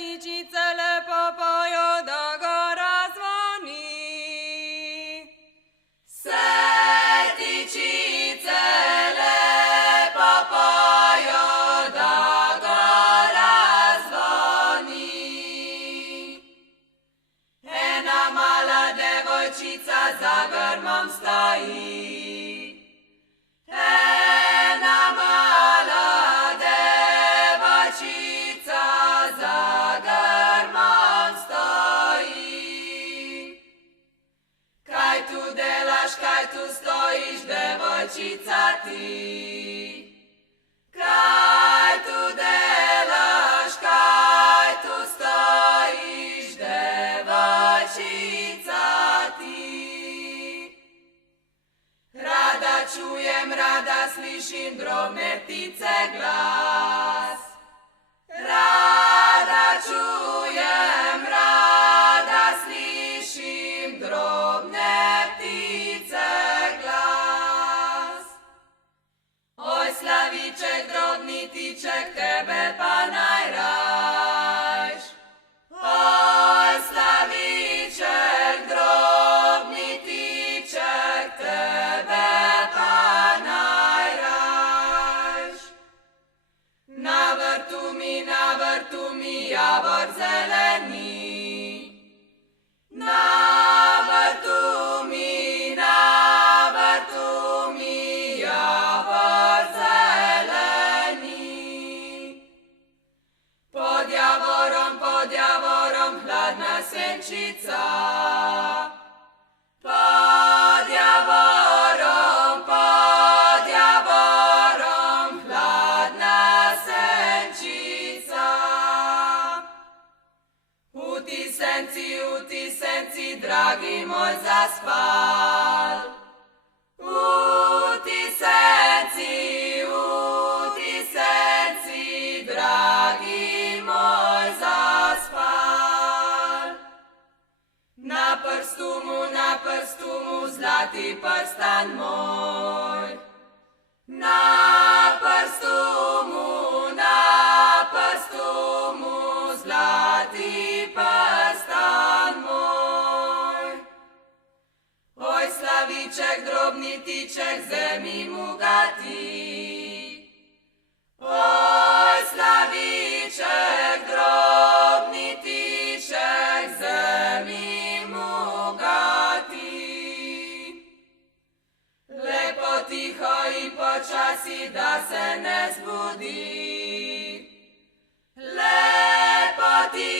Svetičicele popojo, da gora zvoni. Svetičicele popojo, da gora zvoni. Ena mala devojčica za grmom stoji. Kaj tu stojiš, devojčica ti? Kaj tu delaš, kaj tu stojiš, devojčica ti? Rada čujem, rada slišim drobne ptice glas. Rada čujem, rada slišim drobne Slaviček, drobni tiček, tebe pa najrajš. Oj, Slaviček, drobni tiček, tebe pa najrajš. Na vrtu mi javor zeleni. Na vrtu mi javor pod javorom hladna senčica. Pod javorom hladna senčica. V ti senci, dragi moj, zaspal. V ti senci, dragi moj, zaspal. Na prstu mu zlati prstan moj. Na prstu mu zlati prstan moj. Oj, Slaviček, drobni tiček, vzemi mu ga ti. Oj, Slaviček, drobni tiček, vzemi mu ga ti. Lepo tiho in počasi, da se ne zbudi. Lepo tiho